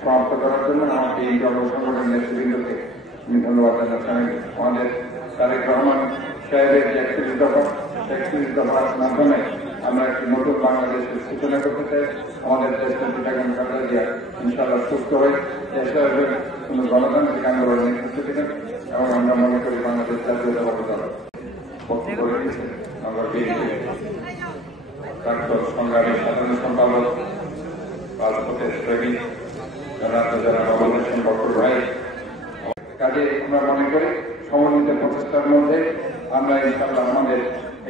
সমাপ্ত করার জন্য আমাকে এই জনসংগঠনের নেতৃবৃন্দকে আমি ধন্যবাদ জানাচ্ছি। আমাদের তারেক রহমান সাহেবের যে 41 দফার মাধ্যমে আমরা একটি নতুন বাংলাদেশের সূচনা করতে চাই। আমাদের দেশ নেত্রী বেগম খালেদা জিয়া ইনশাআল্লাহ সুস্থ হয়ে দেশের কোন গণতান্ত্রিক আন্দোলনের নেতৃত্ব দিলেন এবং আমরা মনে করি বাংলাদেশ জাতীয়তাবাদী দল সংগ্রামের সাধারণ সম্পাদক রাজপথের শ্রেণী যারা বক্তব্য ভাই কাজে আমরা মনে করি সমন্বিত প্রচেষ্টার মধ্যে আমরা ইনশাআল্লাহ আমাদের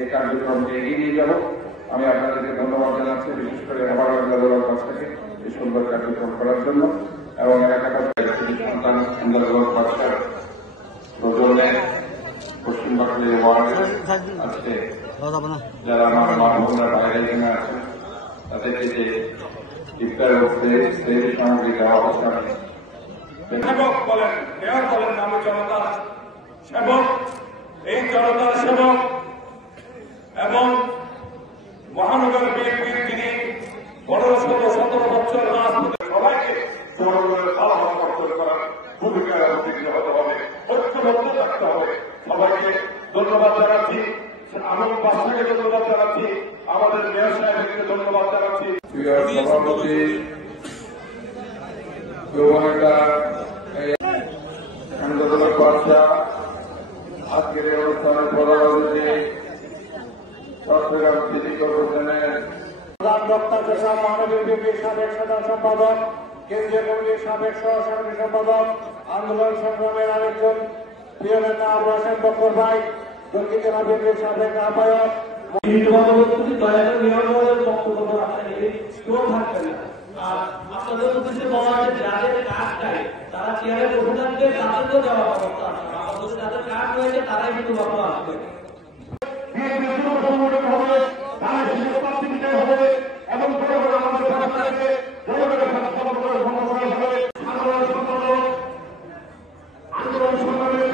এই কার্যক্রমকে এগিয়ে নিয়ে যাব। আমি আপনাদেরকে ধন্যবাদ জানাচ্ছি, বিশেষ করে আবারও থেকে এই সুন্দর কার্যক্রম করার জন্য এবং এলাকাটা সন্তান পশ্চিম বাংলার ওয়ার্ডে আজকে যারা আমার মা বোনরা বাইরে এখানে আছেন তাদেরকে যে ইফতার সেই সামগ্রী দেওয়া হচ্ছে। সেবক বলেন, মেয়র বলেন, আমি জনতার সেবক, এই জনতার সেবক এবং মহানগর বিএনপির যিনি 17 বছর রাজনীতি সবাইকে জনগণের ভালোভাবে অর্জন করার ভূমিকায় অবতীর্ণ হতে হবে, ঐক্যবদ্ধ থাকতে হবে। সবাইকে ধন্যবাদ জানাচ্ছি, আমার বাসাকে ধন্যবাদ জানাচ্ছি, আমাদের মেয়র সাহেবকে ধন্যবাদ জানাচ্ছি। আজকের এই অনুষ্ঠানের প্রধান অতিথি চট্টগ্রাম সিটি কর্পোরেশনের প্রধান বক্তা পেশা মহানগর বিএনপির সাবেক সাধারণ সম্পাদক, কেন্দ্রীয় কমিটির সাবেক সহসাধারণ সম্পাদক, আন্দোলন সংগ্রামের আরেকজন প্রিয় নেতা আবু হাসেম বক্কর ভাই, দক্ষিণ জেলা বিএনপির সাবেক আহ্বায়ক। আপনাদের উদ্দেশ্যে বলা হয় যাদের কাজ চাই তারা চেয়ারে বসে থাকবে, তাদেরকেও দেওয়া ব্যবস্থা আছে। আমাদের যাদের কাজ রয়েছে তারাই কিন্তু বাবা আসবে। এবং আন্দোলন সংগ্রামের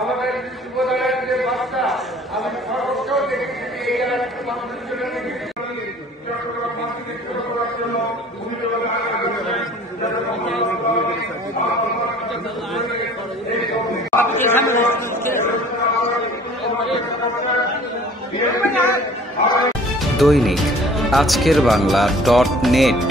আমাদের বিশ্ববিদ্যালয়ের যে বাচ্চা আমি সর্বোচ্চ দেখেছি এই এলাকার মানুষের জন্য চট্টগ্রাম মাটিকে শুরু করার জন্য ভূমিভাবে আগে দৈনিক আজকের বাংলা .net